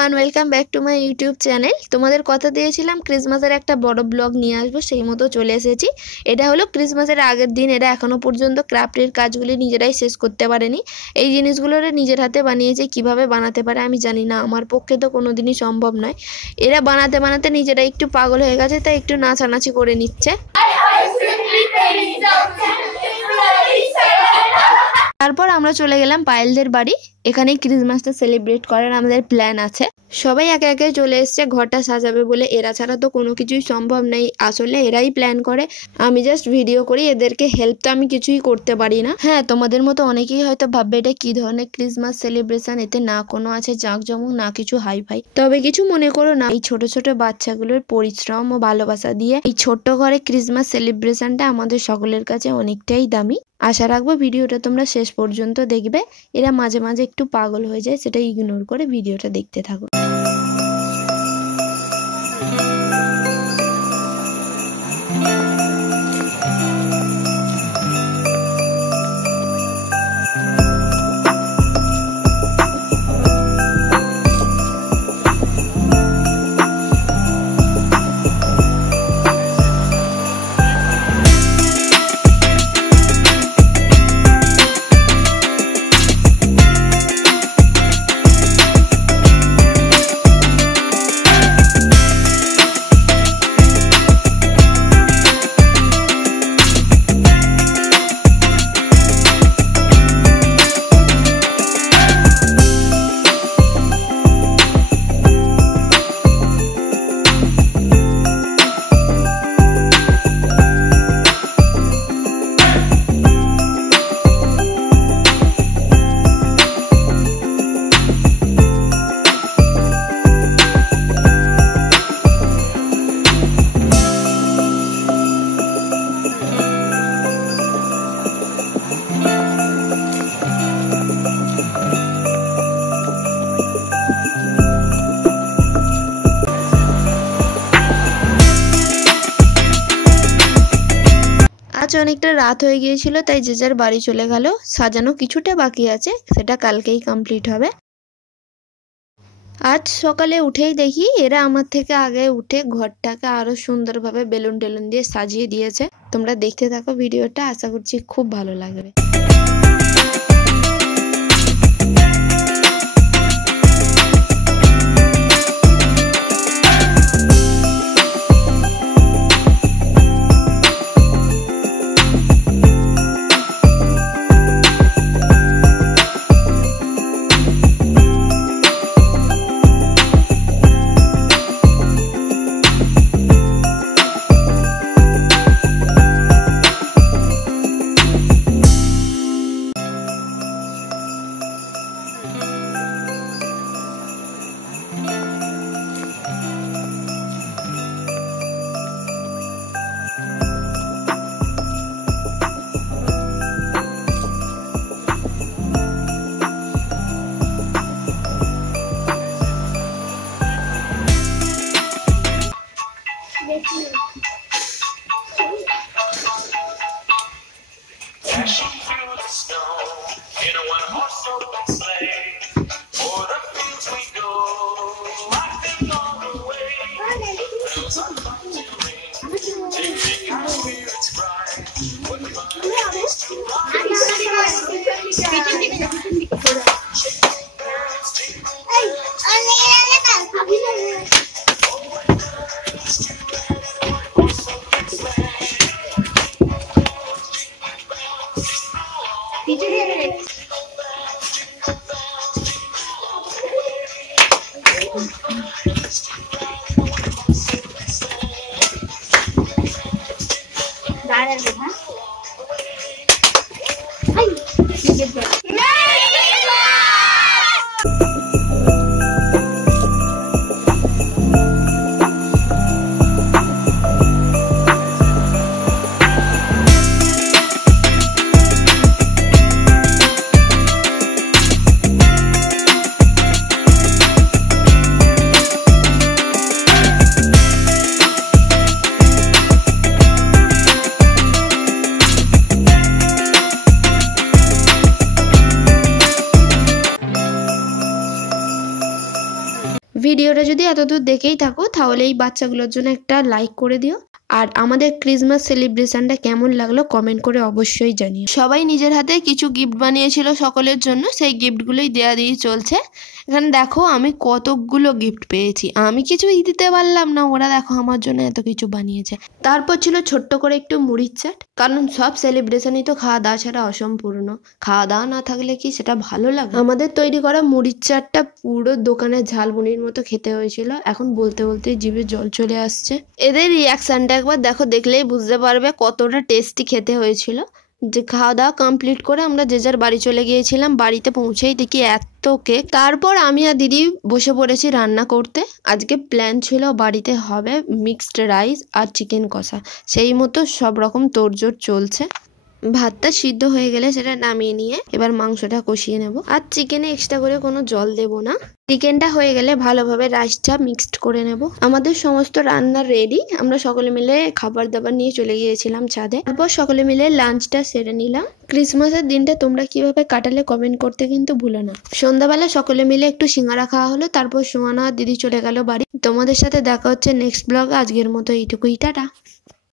Everyone, welcome back to my YouTube channel. তোমাদের কথা দিয়েছিলাম ক্রিসমাসের একটা বড় ব্লগ নিয়ে আসবো, সেই মতো চলে এসেছি। এটা হলো ক্রিসমাসের আগের দিন। এরা এখনও পর্যন্ত ক্রাফটের কাজগুলি নিজেরাই শেষ করতে পারেনি। এই জিনিসগুলো নিজের হাতে বানিয়েছে। কিভাবে বানাতে পারে আমি জানি না, আমার পক্ষে তো কোনো দিনই সম্ভব নয়। এরা বানাতে বানাতে নিজেরাই একটু পাগল হয়ে গেছে, তাই একটু নাচানাচি করে নিচ্ছে। তারপর আমরা চলে গেলাম পায়েলদের বাড়ি। এখানেই ক্রিসমাসটা সেলিব্রেট করার আমাদের প্ল্যান আছে। সবাই একে একে চলে এসছে ঘরটা সাজাবে বলে। এরা ছাড়া তো কোনো কিছুই সম্ভব নেই, আসলে এরাই প্ল্যান করে, আমি জাস্ট ভিডিও করি। এদেরকে হেল্প তো আমি কিছুই করতে পারি না। হ্যাঁ, তোমাদের মতো অনেকেই হয়তো ভাববে এটা কি ধরনের ক্রিসমাস সেলিব্রেশন, এতে না কোনো আছে জাঁকজমক, না কিছু হাইফাই। তবে কিছু মনে করো না, এই ছোট ছোট বাচ্চাগুলোর পরিশ্রম ও ভালোবাসা দিয়ে এই ছোট্ট ঘরে ক্রিসমাস সেলিব্রেশনটা আমাদের সকলের কাছে অনেকটাই দামি। আশা রাখবো ভিডিওটা তোমরা শেষ পর্যন্ত দেখবে। এরা মাঝে মাঝে একটু পাগল হয়ে যায়, সেটা ইগনোর করে ভিডিওটা দেখতে থাকো। আজ অনেকটা রাত হয়ে গিয়েছিল, তাই যে যার বাড়ি চলে গেল। সাজানো কিছুটা বাকি আছে, সেটা কালকেই কমপ্লিট হবে। আজ সকালে উঠেই দেখি এরা আমার থেকে আগে উঠে ঘরটাকে আরো সুন্দরভাবে বেলুন টেলুন দিয়ে সাজিয়ে দিয়েছে। তোমরা দেখতে থাকো ভিডিওটা, আশা করছি খুব ভালো লাগবে। Dashing through the snow in a one-horse open sleigh, o'er the fields we go, laughing all the way. The bells are fun to ring, to make our spirits bright. What fun it is to rise! এতদূর দেখেই থাকো, তাহলে এই বাচ্চাগুলোর জন্য একটা like করে দিও। আর আমাদের ক্রিসমাস সেলিব্রেশনটা কেমন লাগলো কমেন্ট করে অবশ্যই জানিও। সবাই নিজের হাতে কিছু গিফট বানিয়েছিল সকলের জন্য, সেই গিফটগুলোই দেয়া দিয়ে চলছে। এখানে দেখো আমি কতগুলো গিফট পেয়েছি, আমি কিছুই দিতে পারলাম না, ওরা দেখো আমার জন্য এত কিছু বানিয়েছে। তারপর ছিল ছোট্ট করে একটু মুড়ির চাট, কারণ সব সেলিব্রেশনই তো খাওয়া দাওয়া ছাড়া অসম্পূর্ণ, খাওয়া দাওয়া না থাকলে কি সেটা ভালো লাগে। আমাদের তৈরি করা মুড়ির চাটটা পুরো দোকানের ঝালমুড়ির মতো খেতে হয়েছিল, এখন বলতে বলতে জিভে জল চলে আসছে। এদের রিয়াকশনটা একবার দেখো, দেখলেই বুঝতে পারবে কতটা টেস্টি খেতে হয়েছিল। যে খাওয়া দাওয়া কমপ্লিট করে আমরা যে যার বাড়ি চলে গিয়েছিলাম, বাড়িতে পৌঁছেই দেখি এত কেক। তারপর আমি আর দিদি বসে পড়েছি রান্না করতে। আজকে প্ল্যান ছিল বাড়িতে হবে মিক্সড রাইস আর চিকেন কষা, সেই মতো সব রকম তোড়জোড় চলছে। ভাতটা সিদ্ধ হয়ে গেলে সেটা নামিয়ে নিয়ে এবার মাংসটা কষিয়ে নেব। আর চিকেনে এক্সট্রা করে কোনো জল দেব না। চিকেনটা হয়ে গেলে ভালোভাবে রাইসটা মিক্সড করে নেব। আমাদের সমস্ত রান্না রেডি, আমরা সকলে মিলে খাবার দাবার নিয়ে চলে গিয়েছিলাম ছাদে। তারপর সকলে মিলে লাঞ্চটা সেরে নিলাম। ক্রিসমাসের দিনটা তোমরা কিভাবে কাটালে কমেন্ট করতে কিন্তু ভুলো না। সন্ধ্যাবেলা সকলে মিলে একটু সিঙ্গারা খাওয়া হলো, তারপর সোহানা আর দিদি চলে গেল বাড়ি। তোমাদের সাথে দেখা হচ্ছে নেক্সট ব্লগ। আজকের মতো এইটুকুই, টাটা।